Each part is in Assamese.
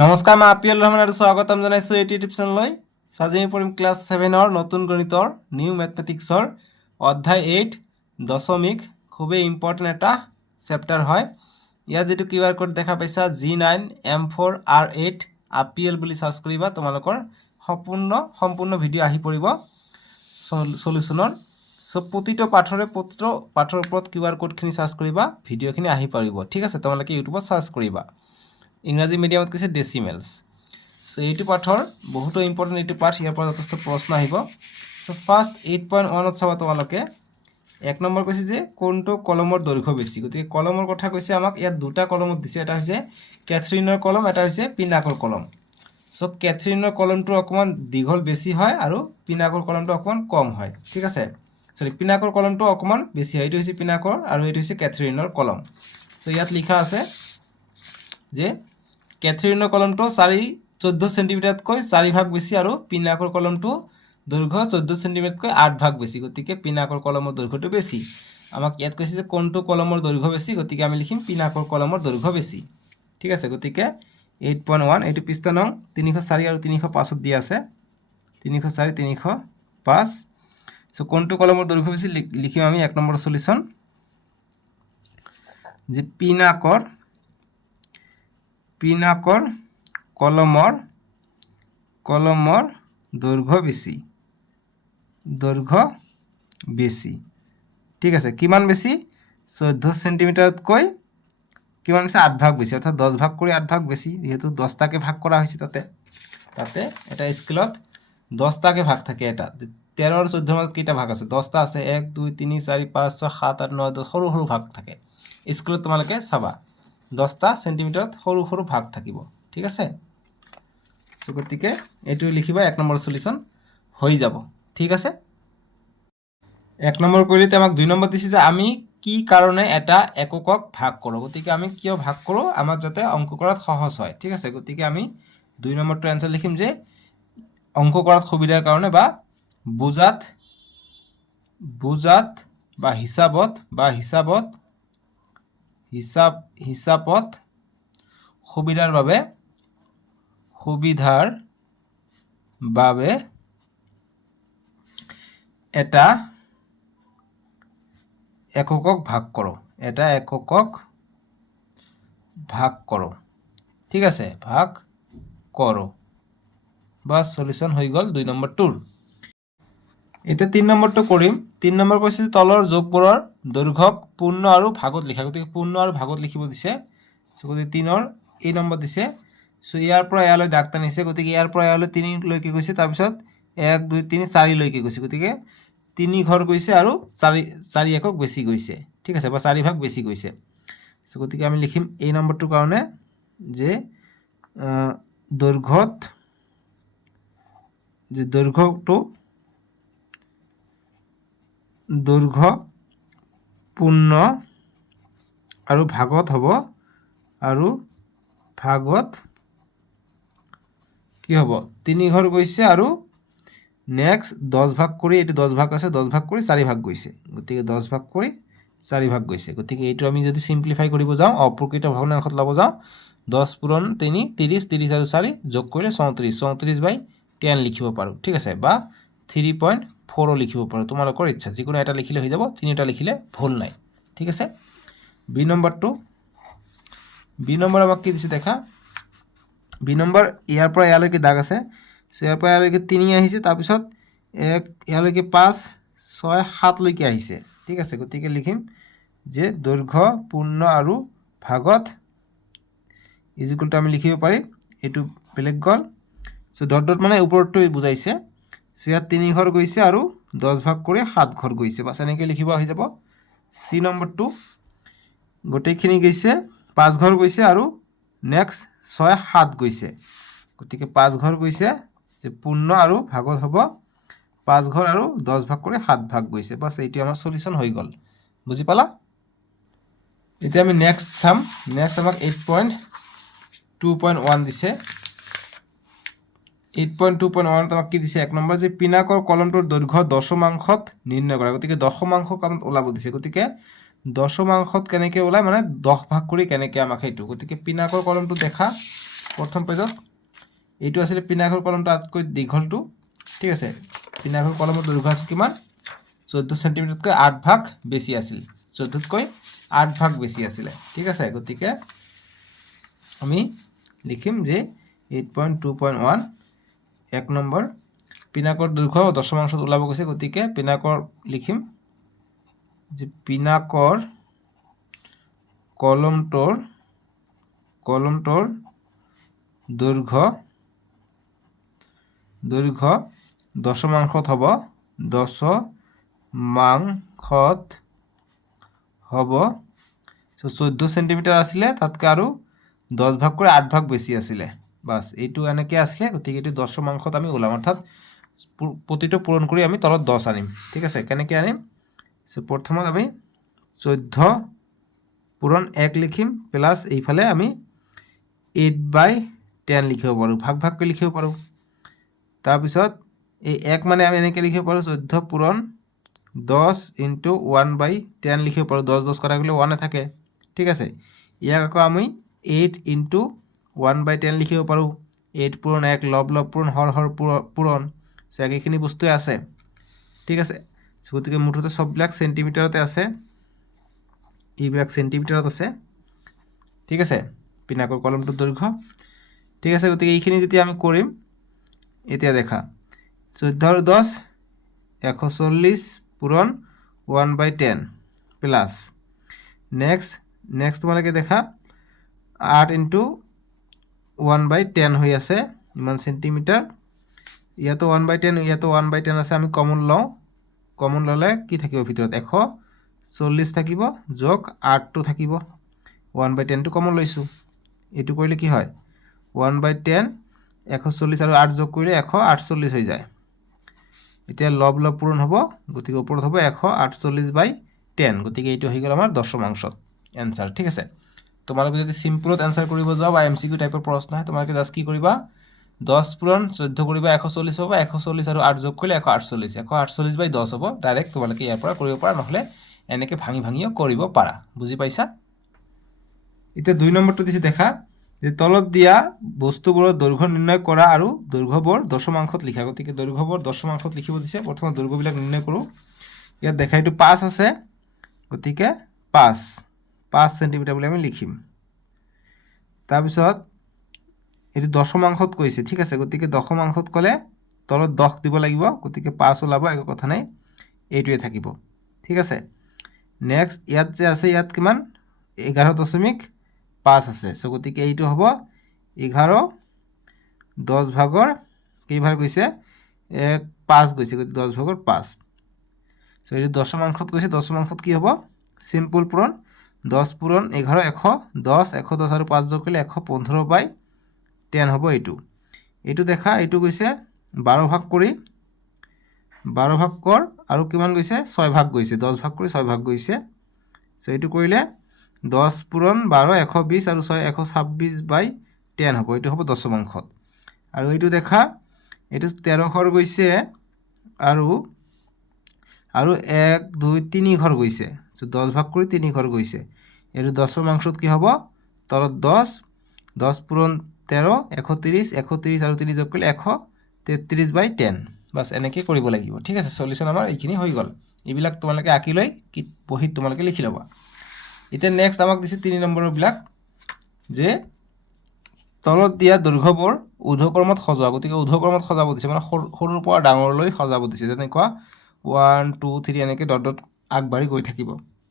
নমস্কাৰ, মই আপিল ৰহমান আৰু স্বাগতম জনাইছোঁ এইটো ইউটিউব চেনেললৈ। আজি আমি পঢ়িম ক্লাছ 7ৰ নতুন গণিতৰ নিউ মেথমেটিক্সৰ অধ্যায় 8 দশমিক। খুবেই ইম্পৰ্টেণ্ট এটা চেপ্টাৰ হয়। ইয়াত যিটো QR কোড দেখা পাইছা G9M4R8 APL বুলি চাৰ্চ কৰিবা, তোমালোকৰ সম্পূৰ্ণ ভিডিঅ' আহি পৰিব সলিউশ্যনৰ। প্ৰতিটো পাঠৰ ওপৰত QR কোডখিনি চাৰ্চ কৰিবা, ভিডিঅ'খিনি আহি পৰিব। ঠিক আছে, তোমালোকে ইউটিউবত চাৰ্চ কৰিবা। ইংৰাজী মিডিয়ামত কৈছে ডেচিমেলছ। চ' এইটো পাঠৰ বহুতো ইম্পৰ্টেণ্ট এইটো পাঠ, ইয়াৰ পৰা যথেষ্ট প্ৰশ্ন আহিব। চ' ফাৰ্ষ্ট 8.1ত চাবা তোমালোকে। 1 নম্বৰ কৈছে যে কোনটো কলমৰ দৈৰ্ঘ্য বেছি। গতিকে কলমৰ কথা কৈছে আমাক। ইয়াত দুটা কলমত দিছে, এটা হৈছে কেথৰিনৰ কলম, এটা হৈছে পিনাকৰ কলম। চ' কেথৰিনৰ কলমটো অকণমান দীঘল বেছি হয় আৰু পিনাকৰ কলমটো অকণমান কম হয়। ঠিক আছে, চৰি পিনাকৰ কলমটো অকণমান বেছি হয়। এইটো হৈছে পিনাকৰ আৰু এইটো হৈছে কেথৰিনৰ কলম। চ' ইয়াত লিখা আছে যে কেথৰিনৰ কলমটো 14 চেণ্টিমিটাৰতকৈ 4 ভাগ বেছি আৰু পিনাকৰ কলমটো দৈৰ্ঘ্য 14 চেণ্টিমিটাৰতকৈ 8 ভাগ বেছি। গতিকে পিনাকৰ কলমৰ দৈৰ্ঘ্যটো বেছি। আমাক ইয়াত কৈছে যে কোনটো কলমৰ দৈৰ্ঘ্য বেছি, গতিকে আমি লিখিম পিনাকৰ কলমৰ দৈৰ্ঘ্য বেছি। ঠিক আছে, গতিকে 8.1 এইটো পৃষ্ঠা নং 304 আৰু 305ত দিয়া আছে। 304 305। চ' কোনটো কলমৰ দৈৰ্ঘ্য বেছি লিখিম আমি 1 নম্বৰ সলিউশ্যন যে পিনাকৰ কলমৰ দৈৰ্ঘ্য বেছি। ঠিক আছে, কিমান বেছি? 14 চেণ্টিমিটাৰতকৈ কিমান বেছি? 8 ভাগ বেছি, অৰ্থাৎ 10 ভাগ কৰি 8 ভাগ বেছি। যিহেতু 10টাকে ভাগ কৰা হৈছে, তাতে এটা স্কেলত 10টাকে ভাগ থাকে। এটা 13 আৰু 14 মাজত কেইটা ভাগ আছে? 10টা আছে। 1 2 3 4 5 6 7 8 9 10 সৰু সৰু ভাগ থাকে। স্কেলত তোমালোকে চাবা 10টা চেণ্টিমিটাৰত সৰু সৰু ভাগ থাকিব। ঠিক আছে, চ' গতিকে এইটো লিখিবা 1 নম্বৰ সলিউশ্যন হৈ যাব। ঠিক আছে, 1 নম্বৰ কৰিলে আমাক 2 নম্বৰ দিছে যে আমি কি কাৰণে এটা এককক ভাগ কৰোঁ। গতিকে আমি কিয় ভাগ কৰোঁ? আমাৰ যাতে অংক কৰাত সহজ হয়। ঠিক আছে, গতিকে আমি 2 নম্বৰটো এনচাৰ লিখিম যে অংক কৰাত সুবিধাৰ কাৰণে বা বুজাত বা হিচাপত সুবিধাৰ বাবে এটা এককক ভাগ কৰোঁ। ঠিক আছে, ভাগ কৰোঁ। বাছ, সলিউশ্যন হৈ গ'ল 2 নম্বৰটোৰ। এতিয়া 3 নম্বৰটো কৰিম। 3 নম্বৰ কৈছে তলৰ যোগবোৰৰ দৈৰ্ঘ্যক পূৰ্ণ আৰু ভাগত লিখা। গতিকে পূৰ্ণ আৰু ভাগত লিখিব দিছে। চ' গতিকে 3ৰ এই নম্বৰ দিছে। চ' ইয়াৰ পৰা ইয়ালৈ দাগ টানিছে। গতিকে ইয়াৰ পৰা ইয়ালৈ 3লৈকে গৈছে, তাৰপিছত 1 2 3 4লৈকে গৈছে। গতিকে 3 ঘৰ গৈছে আৰু 4 একক বেছি গৈছে। ঠিক আছে, বা 4 ভাগ বেছি গৈছে। চ' গতিকে আমি লিখিম এই নম্বৰটোৰ কাৰণে যে দৈৰ্ঘ্য পূৰ্ণ আৰু ভাগত হ'ব, আৰু ভাগত কি হ'ব? 3 ঘৰ গৈছে আৰু নেক্সট 10 ভাগ কৰি, এইটো 10 ভাগ আছে, 10 ভাগ কৰি 4 ভাগ গৈছে। গতিকে 10 ভাগ কৰি 4 ভাগ গৈছে। গতিকে এইটো আমি যদি চিম্প্লিফাই কৰিব যাওঁ, অপ্ৰকৃত ভগ্নাংশত ল'ব যাওঁ, 10 পূৰণ 3 30, 30 আৰু 4 যোগ কৰিলে 34, 34/10 লিখিব পাৰোঁ। ঠিক আছে, বা 3.4 লিখিব পাৰোঁ। তোমালোকৰ ইচ্ছা, যিকোনো এটা লিখিলে হৈ যাব, 3টা লিখিলে ভুল নাই। ঠিক আছে, বি নম্বৰ আমাক কি দিছে দেখা। বি নম্বৰ ইয়াৰ পৰা ইয়ালৈকে দাগ আছে। চ' ইয়াৰ পৰা ইয়ালৈকে 3 আহিছে, তাৰপিছত ইয়ালৈকে 5 6 7লৈকে আহিছে। ঠিক আছে, গতিকে লিখিম যে দৈৰ্ঘ্য পূৰ্ণ আৰু ভাগত ইজিকুলটো আমি লিখিব পাৰিম, এইটো বেলেগ গ'ল। চ' ডট মানে ওপৰতটো বুজাইছে। চ' ইয়াত 3 ঘৰ গৈছে আৰু 10 ভাগ কৰি 7 ঘৰ গৈছে। বাছ এনেকৈ লিখিব হৈ যাব। চি নম্বৰটো গোটেইখিনি গৈছে, 5 ঘৰ গৈছে আৰু নেক্সট 6 7 গৈছে। গতিকে 5 ঘৰ গৈছে, যে পূৰ্ণ আৰু ভাগত হ'ব 5 ঘৰ আৰু 10 ভাগ কৰি 7 ভাগ গৈছে। বাছ এইটো আমাৰ সলিউশ্যন হৈ গ'ল। বুজি পালা? এতিয়া আমি নেক্সট চাম। নেক্সট আমাক 8.2.1 দিছে। 8.2.1 আমাক কি দিছে? 1 নম্বৰ যে পিনাকৰ কলমটোৰ দৈৰ্ঘ্য দশমাংশত নিৰ্ণয় কৰা। গতিকে দশমাংশ কামত ওলাব দিছে। গতিকে দশমাংশত কেনেকৈ ওলায়, মানে 10 ভাগ কৰি কেনেকৈ আমাক সেইটো। গতিকে পিনাকৰ কলমটো দেখা। প্ৰথম পেজত এইটো আছিলে পিনাঘৰ কলমটো আটাইতকৈ দীঘলটো ঠিক আছে পিনাঘৰ কলমৰ দৈৰ্ঘ্য আছে কিমান 14 সেন্টিমিটাৰতকৈ 8 ভাগ বেছি আছিল 14তকৈ 8 ভাগ বেছি আছিলে ঠিক আছে গতিকে আমি লিখিম যে 8.2.1 এক নম্বৰ পিনাকৰ দৈৰ্ঘ্য দশমাংশত ওলাব গৈছে গতিকে পিনাকৰ লিখিম যে পিনাকৰ কলমটোৰ দৈৰ্ঘ্য দশমাংশত হ'ব 14 সেন্টিমিটাৰ আছিলে তাতকৈ আৰু 10 ভাগ কৰি 8 ভাগ বেছি আছিলে বাস এইটো এনেকৈ আছিলে গতিকে এইটো দশমাংশত আমি ওলাম অৰ্থাৎ প্ৰতিটো পূৰণ কৰি আমি তলত 10 আনিম ঠিক আছে কেনেকৈ আনিম সো প্ৰথমত আমি 14 পূৰণ 1 লিখিম প্লাস এইফালে আমি 8/10 লিখিব পাৰোঁ ভাগ ভাগকৈ লিখিব পাৰোঁ তাৰপিছত এই 1 মানে আমি এনেকৈ লিখিব পাৰোঁ 14 পূৰণ 10 ইনটু 1/10 লিখিব পাৰোঁ 10 10 কৰা গ'লে 1 থাকে ঠিক আছে ইয়াক আকৌ আমি 8 ইনটু 1/10 লিখিব পাৰোঁ 8 পূৰণ 1 লব লব পূৰণ হৰ হৰ পূৰণ সো একেখিনি বস্তুৱে আছে ঠিক আছে গতিকে মুঠতে সববিলাক সেন্টিমিটাৰতে আছে এইবিলাক সেন্টিমিটাৰত আছে ঠিক আছে পিনাকৰ কলমটোৰ দৈৰ্ঘ্য ঠিক আছে গতিকে এইখিনি যেতিয়া আমি কৰিম এতিয়া দেখা 14 আৰু 10 140 পূৰণ 1/10 প্লাস নেক্সট তোমালোকে দেখা 8 ইনটু 1/10 হৈ আছে ইমান সেন্টিমিটাৰ ইয়াতো 1/10 ইয়াতো 1/10 আছে আমি কমন লওঁ কমন ল'লে কি থাকিব ভিতৰত 140 থাকিব যোগ 8টো থাকিব 1/10 টো কমন লৈছোঁ এইটো কৰিলে কি হয় 1/10 140 আৰু 8 যোগ কৰিলে 148 হৈ যায় এতিয়া লব লব পূৰণ হ'ব গতিকে ওপৰত হ'ব 148/10 গতিকে এইটো হৈ গ'ল আমাৰ দশমাংশত এনসাৰ ঠিক আছে তোমালোকে যদি সিম্পলত এনসাৰ কৰিব যাও বা এমসিকিউ টাইপৰ প্ৰশ্ন হয় তোমালোকে জাস্ট কি কৰিবা 10 পূৰণ 14 কৰিবা 140 হ'ব 140 আৰু 8 যোগ কৰিলে 148 148/10 হ'ব ডাইৰেক্ট তোমালোকে ইয়াৰ পৰা কৰিব পাৰা নহলে এনেকৈ ভাঙি ভাঙিও কৰিব পাৰা বুজি পাইছা এতিয়া 2 নম্বৰটো দিছে দেখা যে তলত দিয়া বস্তুবোৰৰ দৈৰ্ঘ্য নিৰ্ণয় কৰা আৰু দৈৰ্ঘ্যবোৰ দশমাংশত লিখা গতিকে দৈৰ্ঘ্যবোৰ দশমাংশত লিখিব দিছে প্ৰথমে দৈৰ্ঘ্যবিলাক নিৰ্ণয় কৰোঁ ইয়াত দেখা এইটো 5 আছে গতিকে 5 সেন্টিমিটাৰ বুলি আমি লিখিম তাৰপিছত এইটো দশমাংশত কৈছে ঠিক আছে গতিকে দশমাংশত ক'লে তলত 10 দিব লাগিব গতিকে 5 ওলাব একো কথা নাই এইটোৱে থাকিব ঠিক আছে নেক্সট ইয়াত যে আছে ইয়াত কিমান 11.5 আছে সো গতিকে এইটো হ'ব 11 10 ভাগৰ কেইভাৰ গৈছে 5 গৈছে গতিকে 10 ভাগৰ 5 সো এইটো দশমাংশত গৈছে দশমাংশত কি হ'ব সিম্পল পূৰণ 10 পূৰণ 11 110 110 আৰু 5 যোগ কৰিলে 115/10 হ'ব এইটো দেখা এইটো গৈছে 12 ভাগ কৰি 12 ভাগ কৰ আৰু কিমান গৈছে 6 ভাগ গৈছে 10 ভাগ কৰি 6 ভাগ গৈছে সো এইটো কৰিলে 10 পূৰণ 12 120 আৰু 6 126/10 হ'ব এইটো হ'ব দশমাংশত আৰু এইটো দেখা এইটো 13 ঘৰ গৈছে আৰু 1 2 3 ঘৰ গৈছে সো 10 ভাগ কৰি 3 ঘৰ গৈছে এইটো দশমাংশত কি হ'ব তলত 10 পূৰণ 13 130 130 আৰু 3 যোগ কৰিলে 133/10 বাস এনেকৈ কৰিব লাগিব ঠিক আছে সলিউশন আমাৰ এইখিনি হৈ গ'ল এইবিলাক তোমালোকে আঁকি লৈ বহিত তোমালোকে লিখি ল'বা এতিয়া নেক্সট আমাক দিছে 3 নম্বৰৰ বিলাক যে তলত দিয়া দৈৰ্ঘ্যবোৰ ঊৰ্ধ্বক্ৰমত সজোৱা গতিকে ঊৰ্ধ্বক্ৰমত সজাব দিছে মানে সৰুৰ পৰা ডাঙৰলৈ সজাব দিছে যেনেকুৱা 1 2 3 এনেকৈ ডট ডট আগবাঢ়ি গৈ থাকিব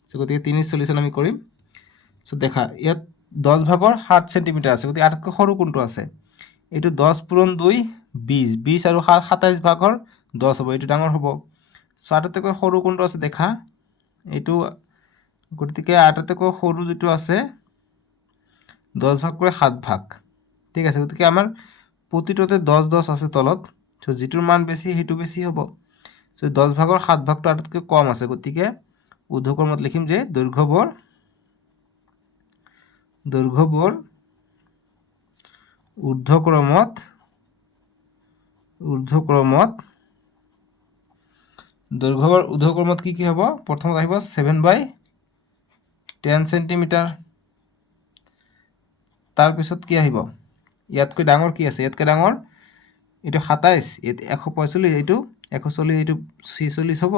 সো গতিকে 3 সলিউশন আমি কৰিম সো দেখা ইয়াত 10 ভাগৰ 7 সেন্টিমিটাৰ আছে গতিকে আটাইতকৈ সৰু কোনটো আছে এইটো 10 পূৰণ 2 20 আৰু 27 ভাগৰ 10 হ'ব এইটো ডাঙৰ হ'ব সো আটাইতকৈ সৰু কোনটো আছে দেখা এইটো গতিকে আটাইতকৈ সৰু যেটো আছে 10 ভাগ কৰি 7 ভাগ ঠিক আছে গতিকে আমাৰ প্ৰতিটোতে 10 10 আছে তলত সো যেটোৰ মান বেছি হেতু বেছি হ'ব সো 10 ভাগৰ 7 ভাগটো আটাইতকৈ কম আছে গতিকে ঊৰ্ধ্বক্ৰমত লিখিম যে দৈৰ্ঘ্যবোৰ ঊৰ্ধ্বক্ৰমত দৈৰ্ঘ্যবোৰ ঊৰ্ধ্বক্ৰমত কি হ'ব প্ৰথমত আহিব 7/10 সেন্টিমিটাৰ তাৰ পিছত কি আহিব ইয়াতকৈ ডাঙৰ কি আছে ইয়াতকৈ ডাঙৰ এইটো 27 এইটো 145 এইটো 140 এইটো 46 হ'ব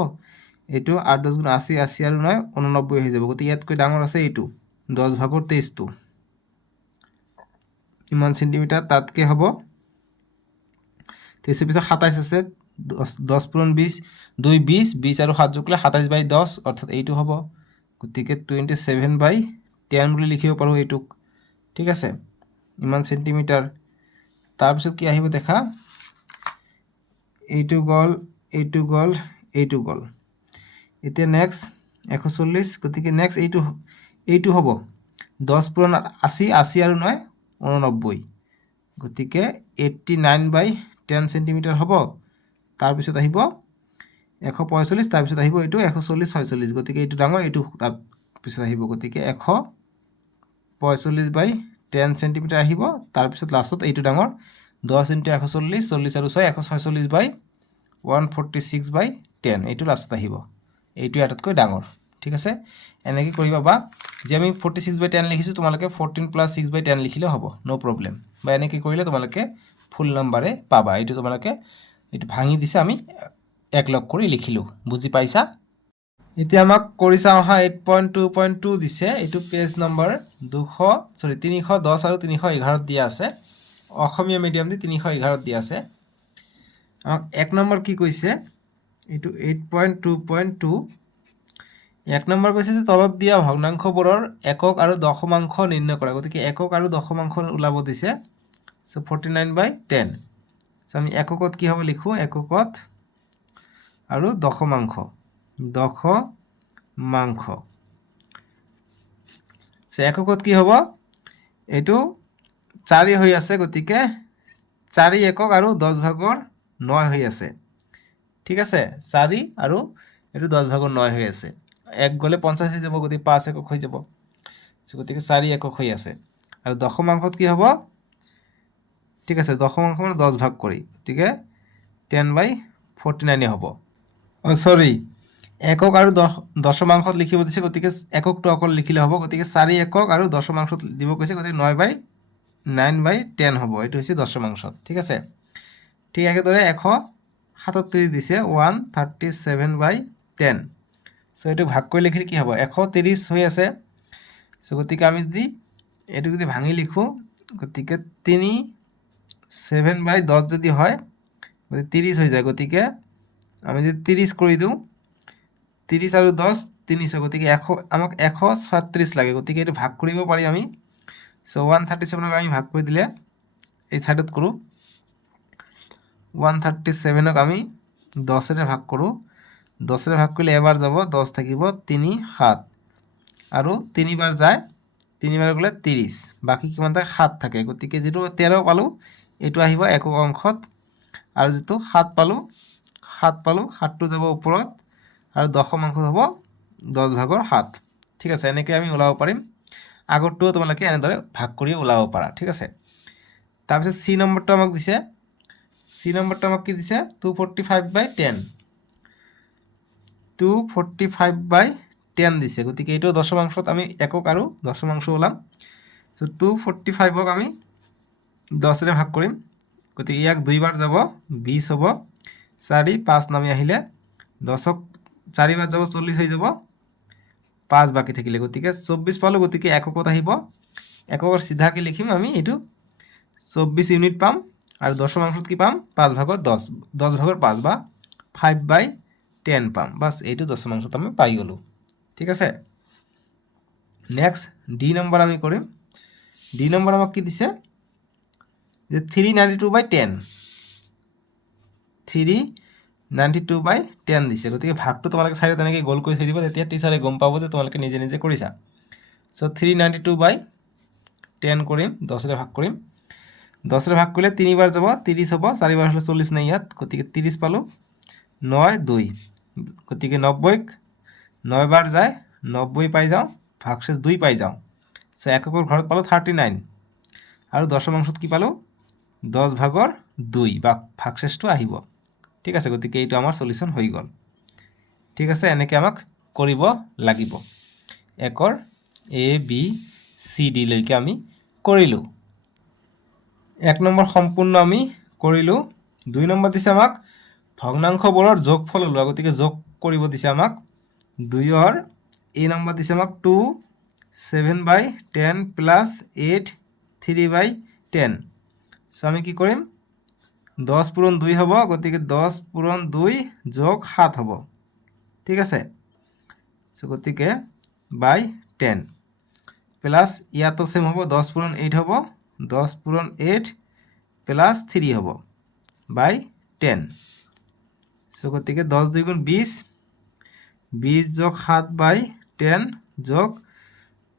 এইটো 8 10 গুণ 80 80 আৰু 9 89 হৈ যাব গতিকে ইয়াতকৈ ডাঙৰ আছে এইটো 10 ভাগৰ 23 টো ইমান সেন্টিমিটাৰ তাতকৈ হ'ব 23 পিছত 27 আছে 10 পূৰণ 20 2 20 20 আৰু 7 যোগ কৰিলে 27/10 অৰ্থাৎ এইটো হ'ব গতিকে 27/10 বুলি লিখিব পাৰোঁ এইটোক ঠিক আছে ইমান সেন্টিমিটাৰ তাৰপিছত কি আহিব দেখা এইটো গল এতিয়া নেক্সট 140 গতিকে নেক্সট এইটো হ'ব 10 পূৰণ 80 80 আৰু 9 89 গতিকে 89/10 সেন্টিমিটাৰ হ'ব তাৰপিছত আহিব 145 তাৰপিছত আহিব এইটো 140 46 গতিকে এইটো ডাঙৰ এইটো তাৰপিছত আহিব গতিকে 145/10 সেন্টিমিটাৰ আহিব তাৰপিছত লাষ্টত এইটো ডাঙৰ 10 × 140 40 আৰু 6 146/146/10 এইটো লাষ্টত আহিব এইটো আটাইতকৈ ডাঙৰ ঠিক আছে এনেকৈ কৰিবা বা যে আমি 46/10 লিখিছোঁ তোমালোকে 14 + 6/10 লিখিলে হ'ব নো প্ৰব্লেম বা এনেকৈ কৰিলে তোমালোকে ফুল নাম্বাৰে পাবা এইটো তোমালোকে এইটো ভাঙি দিছে আমি এক লগ কৰি লিখিলোঁ বুজি পাইছা এতিয়া আমাক কৰি চাওঁ অহা 8.2.2 দিছে এইটো পেজ নম্বৰ 310 আৰু 311 দিয়া আছে অসমীয়া মিডিয়াম দি 311 দিয়া আছে আমাক এক নম্বৰ কি কৈছে এইটো 8.2.2 এক নম্বৰ কৈছে যে তলত দিয়া ভগ্নাংশবোৰৰ একক আৰু দশমাংশ নিৰ্ণয় কৰা গতিকে একক আৰু দশমাংশ ওলাব দিছে সো 49/10 সো আমি এককত কি হবে লিখো এককত আৰু দশমাংশ সো এককত কি হ'ব এইটো 4 হৈ আছে গতিকে 4 একক আৰু 10 ভাগৰ 9 হৈ আছে ঠিক আছে 4 আৰু এইটো 10 ভাগৰ 9 হৈ আছে এক গলে 50 হৈ যাব গতিকে 5 একক হৈ যাব গতিকে 4 একক হৈ আছে আৰু দশমাংশত কি হ'ব ঠিক আছে দশমাংশ মানে 10 ভাগ কৰি গতিকে 10/49 হ'ব সৰি একক আৰু দশমাংশত লিখিব দিছে গতিকে এককটো অকল লিখিলে হ'ব গতিকে 4 একক আৰু দশমাংশত দিব কৈছে গতিকে 9/10 হ'ব এইটো হৈছে দশমাংশত ঠিক আছে ঠিক একেদৰে 137 দিছে 137/10 সো এইটো ভাগ কৰি লিখিলে কি হ'ব 130 হৈ আছে সো গতিকে আমি যদি এইটো যদি ভাঙি লিখো গতিকে 7/10 যদি হয় গতিকে 30 হৈ যায় গতিকে আমি যদি 30 কৰি দিওঁ 30 আৰু 10 300 গতিকে আমাক 136 লাগে গতিকে এইটো ভাগ কৰিব পাৰি আমি সো 137ক আমি ভাগ কৰি দিলে এই সাইডত কৰো 137ক আমি 10 এৰে ভাগ কৰো 10 এৰে ভাগ কৰিলে এবাৰ যাব 10 থাকিব 3 7 আৰু 3 বাৰ যায় 3 বাৰ গলে 30 বাকি কিমান থাকে 7 থাকে গতিকে যেটো 13 পালো এটো আহিব একক অংশত আৰু যেটো 7 পালো 7টো যাব ওপৰত আৰু দশমাংশত হ'ব 10 ভাগৰ 7 ঠিক আছে এনেকৈ আমি ওলাব পাৰিম আগৰটো তোমালোকে এনেদৰে ভাগ কৰি ওলাব পাৰা ঠিক আছে তাৰপিছত সি নম্বৰটো আমাক দিছে সি নম্বৰটো আমাক কি দিছে 245/10 245/10 দিছে গতিকে এইটো দশমাংশত আমি একক আৰু দশমাংশ ওলাম সো 245ক আমি 10 এৰে ভাগ কৰিম গতিকে ইয়াক দুইবাৰ যাব 20 হ'ব 4 5 নামি আহিলে 10ক 4 বাৰ যাব 40 হৈ যাব 5 বাকি থাকিলে গতিকে 24 পালো গতিকে এককত আহিব এককৰ সিধাকে লিখিম আমি এটো 24 ইউনিট পাম আৰু দশমাংশত কি পাম 5 ভাগৰ 10 10 ভাগৰ 5 বা 5/10 পাম বাস এইটো দশমাংশত আমি পাই গলো ঠিক আছে নেক্সট ডি নম্বৰ আমি কৰিম ডি নম্বৰ আমাক কি দিছে যে 392/10 392/10 দিছে গতিকে ভাগটো তোমালোকে চাইলে তেনেকৈ গোল কৰি থৈ দিব তেতিয়া টিচাৰে গম পাব যে তোমালোকে নিজে নিজে কৰিছা সো 392/10 কৰিম 10 ৰে ভাগ কৰিম 10 ৰে ভাগ কৰিলে 3 বাৰ যাব 30 হ'ব 4 বাৰ হলে 40 নাই ইয়াত গতিকে 30 পালো 9 2 গতিকে 90ক 9 বাৰ যায় 90 পাই যাও ভাগশেষ 2 পাই যাও সো এককৰ ঘৰত পালো 39 আৰু দশমাংশত কি পালো 10 ভাগৰ 2 বা ভাগশেষটো আহিব ঠিক আছে গতিকে এইটো আমাৰ সলিউশন হৈ গল ঠিক আছে এনেকৈ আমাক কৰিব লাগিব একৰ এ বি সি ডি লৈকে আমি কৰিলো 1 নম্বৰ সম্পূৰ্ণ আমি কৰিলোঁ। 2 নম্বৰ দিছে আমাক ভগ্নাংশবোৰৰ যোগফল ওলোৱা, গতিকে যোগ কৰিব দিছে আমাক। 2ৰ এই নম্বৰ দিছে আমাক 2 7/10 প্লাছ 8 3/10। সো আমি কি কৰিম, 10 পূৰণ 2 হ'ব, গতিকে 10 পূৰণ 2 যোগ 7 হ'ব। ঠিক আছে, সো গতিকে বাই 10 প্লাছ ইয়াতো সেম হ'ব, 10 পূৰণ 8 হ'ব, 10 পূৰণ 8 প্লাছ 3 হ'ব বাই 10। সো গতিকে 10 2 গুণ 20, 20 যোগ 7/10 যোগ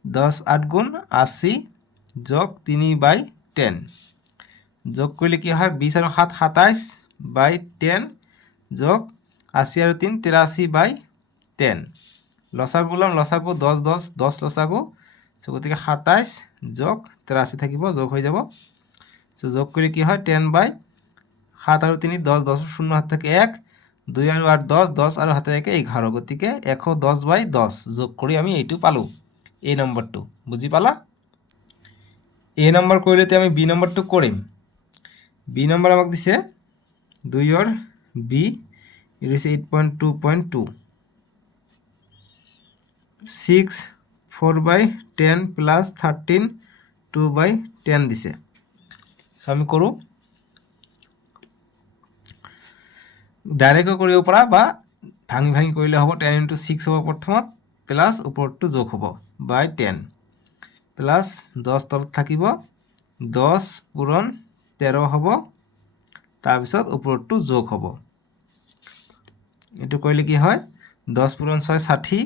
10 8 গুণ 80 যোগ 3/10 যোগ কৰিলে কি হয়, 20 আৰু 7 27/10 যোগ 80 আৰু 3 83/10। লসাগু বললাম, লসাগু 10 10 10 লসাগু। সো গতিকে 27 যোগ 83 থাকিব, যোগ হৈ যাব। সো যোগ কৰিলে কি হয়, 10/7 আৰু 3 10 10 শূন্য হাত থাকে 1, 2 আৰু 8 10 10 আৰু হাতে 1 11, গতিকে 110/10 যোগ কৰি আমি এইটো পালোঁ, এই নম্বৰটো। বুজি পালা? এ নম্বৰ কৰিলে আমি বি নম্বৰটো কৰিম। বি নম্বৰ আমাক দিছে 2ৰ বি, এটা হৈছে 8.2.2, 6 4/10 প্লাছ 13 2/10 দিছে। সো আমি কৰোঁ, ডাইৰেক্টও কৰিব পৰা বা ভাঙি ভাঙি কৰিলে হ'ব। 10 × 6 হ'ব প্ৰথমত, প্লাছ ওপৰটো যোগ হ'ব বাই 10 প্লাছ 10 তলত থাকিব, 10 পূৰণ 13 হ'ব, তাৰপিছত ওপৰটো যোগ হ'ব। এইটো কৰিলে কি হয়, 10 পূৰণ 6 60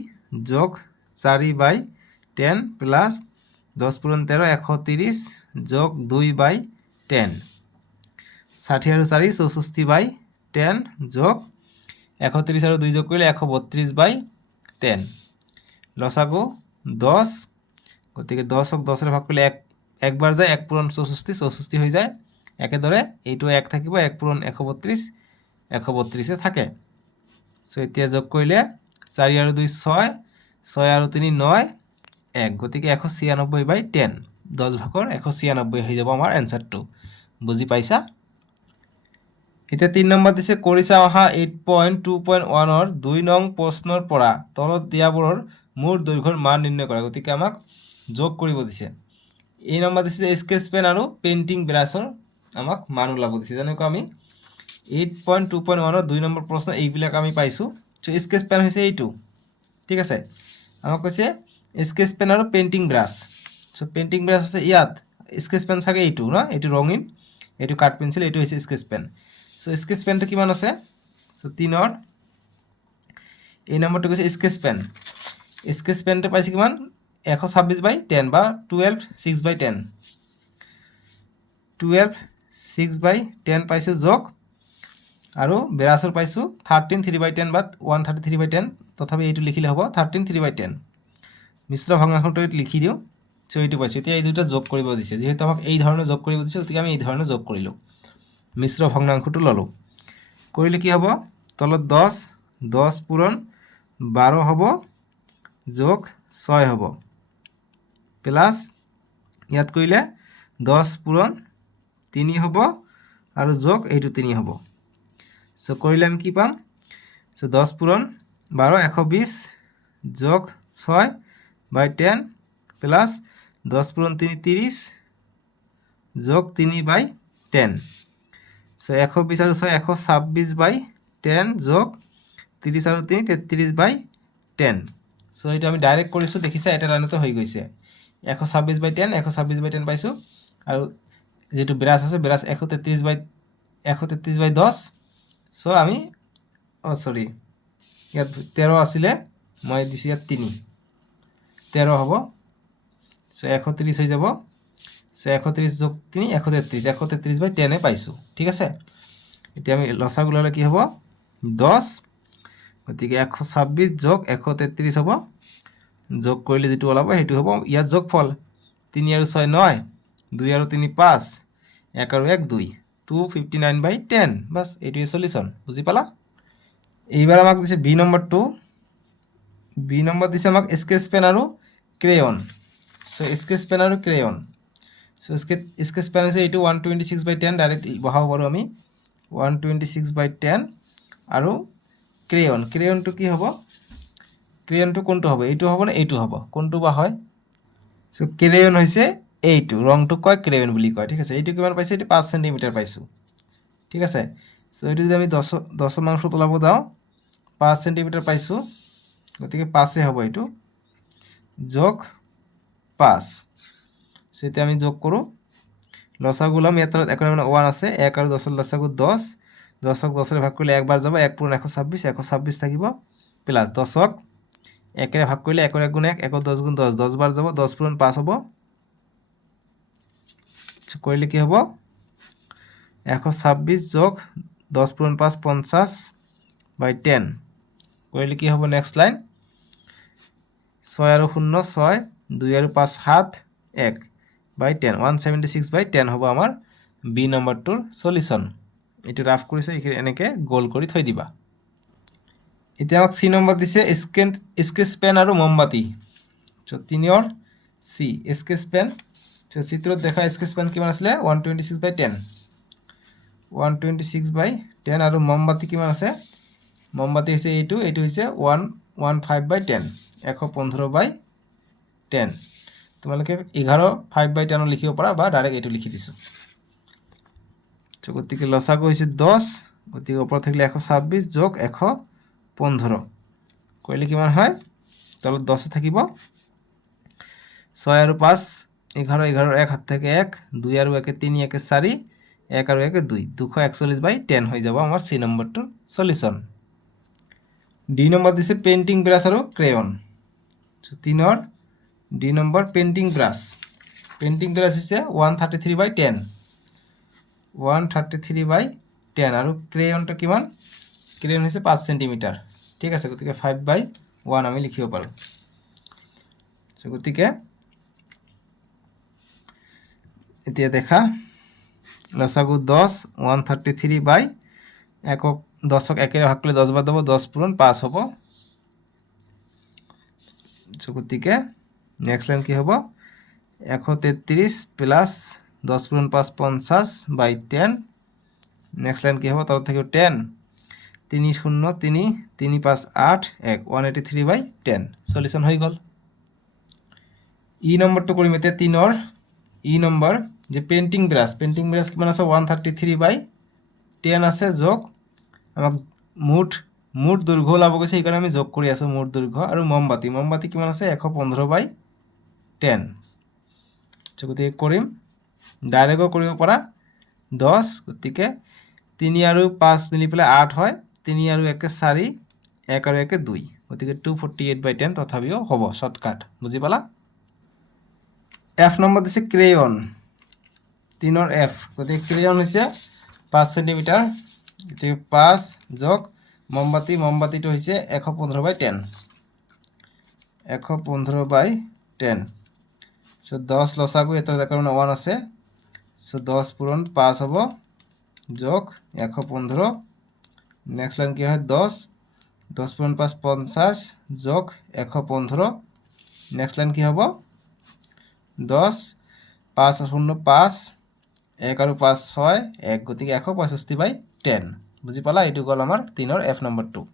যোগ 4/10 প্লাছ 10 পূৰণ 13 130 যোগ 2/10, 60 আৰু 4 64/10 যোগ 130 আৰু 2 যোগ কৰিলে 132/10। লসাগু 10, গতিকে 10ক 10ৰে ভাগ কৰিলে একবাৰ যায়, 1 পূৰণ 64 64 হৈ যায়। একেদৰে এইটো 1 থাকিব, 1 পূৰণ 132 132 থাকে। সো এতিয়া যোগ কৰিলে 4 আৰু 2 6, 6 আৰু 3 9 1, গতিকে 196/10, 10 ভাগৰ 196 হৈ যাব আমাৰ এনসাৰটো। বুজি পাইছা? এতিয়া 3 নম্বৰ দিছে, কৰিছা অহা 8.2.1ৰ 2 নং প্ৰশ্নৰ পৰা তলত দিয়াবোৰৰ মূল দৈৰ্ঘ্যৰ মান নিৰ্ণয় কৰা, গতিকে আমাক যোগ কৰিব দিছে। এই নম্বৰ দিছে স্কেচ পেন আৰু পেইন্টিং ব্ৰাছৰ আমাক মান ওলাব দিছে। যেনেকৈ আমি 8.2.1ৰ 2 নম্বৰ প্ৰশ্ন এইবিলাক আমি পাইছোঁ। সো স্কেচ পেন হৈছে এইটো, ঠিক আছে। আমাক কৈছে স্কেচ পেন আৰু painting brush. So painting brush আছে ইয়াত, স্কেচ পেন চাগে এইটো ন, এইটো ৰঙীন, এইটো কাঠ পেঞ্চিল, এইটো হৈছে স্কেচ পেন। সো স্কেচ পেনটো কিমান আছে, সো 3ৰ এই নম্বৰটো কৈছে স্কেচ পেন। স্কেচ পেনটো পাইছে কিমান, 126/10 বা 12 6/10, 12 6/10 পাইছোঁ যোগ, আৰু ব্ৰাছৰ পাইছোঁ 13 3/10 বা 133/10, তথাপি এইটো লিখিলে হ'ব 13 3/10। মিশ্ৰ ভগ্নাংশটো লিখি দিওঁ। সো এইটো পাইছোঁ। এতিয়া এই দুটা যোগ কৰিব দিছে, যিহেতু আমাক এই ধৰণে যোগ কৰিব দিছে, গতিকে আমি এই ধৰণে যোগ কৰিলোঁ, মিশ্ৰ ভগ্নাংশটো ল'লোঁ। কৰিলে কি হ'ব, তলত 10 10 পূৰণ 12 হ'ব যোগ 6 হ'ব, প্লাছ ইয়াত কৰিলে 10 পূৰণ 3 হ'ব আৰু যোগ এইটো 3 হ'ব। সো কৰিলে আমি কি পাম, সো 10 পূৰণ 12 120 যোগ 6/10 প্লাছ 10 পূৰণ 3 30 যোগ 3/10। সো 120 আৰু 6 126/10 যোগ 30 আৰু 3 33/10। সো এইটো আমি ডাইৰেক্ট কৰিছোঁ, দেখিছা এটা লাইনতে হৈ গৈছে। 126/10 126/10 পাইছোঁ, আৰু যেটো ব্ৰাছ আছে ব্ৰাছ 133/10। সো আমি সৰি ইয়াত 13 আছিলে, মই দিছোঁ ইয়াত 3, 13 হ'ব। সো 130 হৈ যাব। সো 130 যোগ 3 133 133/10 পাইছোঁ, ঠিক আছে। এতিয়া আমি লসাগু ল'লে কি হ'ব, 10, গতিকে 126 যোগ 133 হ'ব, যোগ কৰিলে যেটো ওলাব সেইটো হ'ব ইয়াৰ যোগফল। 3 আৰু 6 9, 2 আৰু 3 5, 1 আৰু 1 2, 259/10, বাস এইটোৱে সলিউশন। বুজি পালা? এইবাৰ আমাক দিছে বি নম্বৰটো। বি নম্বৰ দিছে আমাক স্কেচ পেন আৰু ক্ৰেয়ন। সো স্কেচ পেন আৰু ক্ৰেয়ন সো স্কেচ পেন হৈছে এইটো 126/10 ডাইৰেক্ট বহাব পাৰোঁ আমি 126/10 আৰু ক্ৰেয়নটো কি হ'ব ক্ৰেয়নটো কোনটো হ'ব এইটো হ'ব নে এইটো হ'ব কোনটো বা হয় সো ক্ৰেয়ন হৈছে এইটো ৰংটো কয় ক্ৰেয়ন বুলি কয় ঠিক আছে এইটো কিমান পাইছে এইটো 5 সেন্টিমিটাৰ পাইছোঁ ঠিক আছে সো এইটো যদি আমি 10 মাংস তোলাব যাওঁ 5 সেন্টিমিটাৰ পাইছোঁ গতিকে 5 হ'ব এইটো যোগ 5 সো এতিয়া আমি যোগ কৰোঁ লসাগু লম ইয়াত এখন 1 আছে 1 আৰু 10 লসাগু 10 10ক 10ৰে ভাগ কৰিলে একবাৰ যাব 1 পূৰণ 126 126 থাকিব প্লাস 10ক 1ৰে ভাগ কৰিলে 1 ৰ 1 গুণ 1 1 10 গুণ 10 10 বাৰ যাব 10 পূৰণ 5 হ'ব কৰিলে কি হ'ব 126 যোগ 10 পূৰণ 5 50/10 কৰিলে কি হ'ব নেক্সট লাইন 6 আৰু 0 6 2 আৰু 5 7 1/10 176/10 হ'ব আমাৰ বি নম্বৰটোৰ সলিউশন এইটো ৰাফ কৰিছে এনেকৈ গোল কৰি থৈ দিবা এতিয়া আমাক সি নম্বৰ দিছে স্কেচ পেন আৰু মমবাতি সো 3 সি স্কেচ পেন সো চিত্ৰত দেখা স্কেচ পেন কিমান আছিলে 126/10 126/10 আৰু মমবাতি কিমান আছে মমবাতি হৈছে এইটো হৈছে 115/10 115/10 তোমালোকে 11 5/10 লিখিব পাৰা বা ডাইৰেক্ট এইটো লিখি দিছোঁ সো গতিকে লসাগু হৈছে 10 গতিকে ওপৰত থাকিলে 126 যোগ 115 কৰিলে কিমান হয় তলত 10 থাকিব 6 আৰু 5 11 11 1 হাত থেকে 1 2 আৰু 1 3 1 4 1 আৰু 1 2 241/10 হৈ যাব আমাৰ সি নম্বৰটোৰ সলিউশন ডি নম্বৰ দিছে পেইন্টিং ব্ৰাছ আৰু crayon so 3 D number painting brush হৈছে 133/10 133/10 আৰু ক্ৰেয়নটো কিমান ক্ৰেয়ন হৈছে 5 সেন্টিমিটাৰ ঠিক আছে গতিকে 5/1 আমি লিখিব পাৰোঁ সো গতিকে এতিয়া দেখা লসাগু 10 133/1 10ক 1ৰে ভাগ কৰিলে 10 বাৰ যাব 10 পূৰণ 5 হ'ব সো গতিকে নেক্সট লাইন কি হ'ব 133 প্লাস 10 পূরণ 5 50/10 নেক্সট লাইন কি হবে তলত থেকে 10 3 0 3 3 5 8 1 183/10 সলিউশন হয়ে গেল ই নম্বরটা করিম এতে 3 ই নম্বর যে পেইন্টিং ব্রাশ কিমান আছে 133/10 আছে যোগ আমাক মুঠ দৈর্ঘ্য ওলাব গৈছে এইকাৰণে আমি যোগ কৰি আছো মুঠ দৈৰ্ঘ্য আৰু মমবাতি কিমান আছে 115/10 গতিকে কৰিম ডাইৰেক্ট কৰিব পৰা 10 গতিকে 3 আৰু 5 মিলি পেলাই 8 হয় 3 আৰু 1 4 1 আৰু 1 2 গতিকে 248/10 তথাপিও হ'ব শৰ্টকাট বুজি পালা এফ নম্বৰ দিছে ক্ৰেয়ন 3 ৰ এফ গতিকে ক্ৰেয়ন হৈছে 5 সেন্টিমিটাৰ গতিকে 5 যোগ মমবাতিটো হৈছে 115/10 115/10 সো 10 লসাগু এটা দেখার 1 আছে সো 10 পূরণ 5 হবো যোগ 115 নেক্সট লাইন কি হয় 10 পূরণ 5 50 যোগ 115 নেক্সট লাইন কি হবো 10 5 আর 0 5 1 আর 5 6 1 গতিকে 165/10 বুঝি পালা এইটো গল আমার 3 ৰ এফ নম্বৰ 2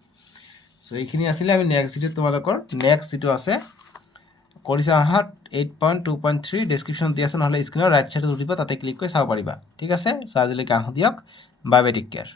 সো এইখিনি আছিল আমি নেক্সট ভিডিও তোমালোকৰ নেক্সট যেটো আছে কৰিছা আহাত 8.2.3 ডেসক্ৰিপশন দি আছে নহলে স্ক্ৰিনৰ ৰাইট সাইডত উঠিব তাতে ক্লিক কৰি চাব পাৰিবা ঠিক আছে সো আজিলৈকে আহো দিয়ক বাই বাই টেক কেয়াৰ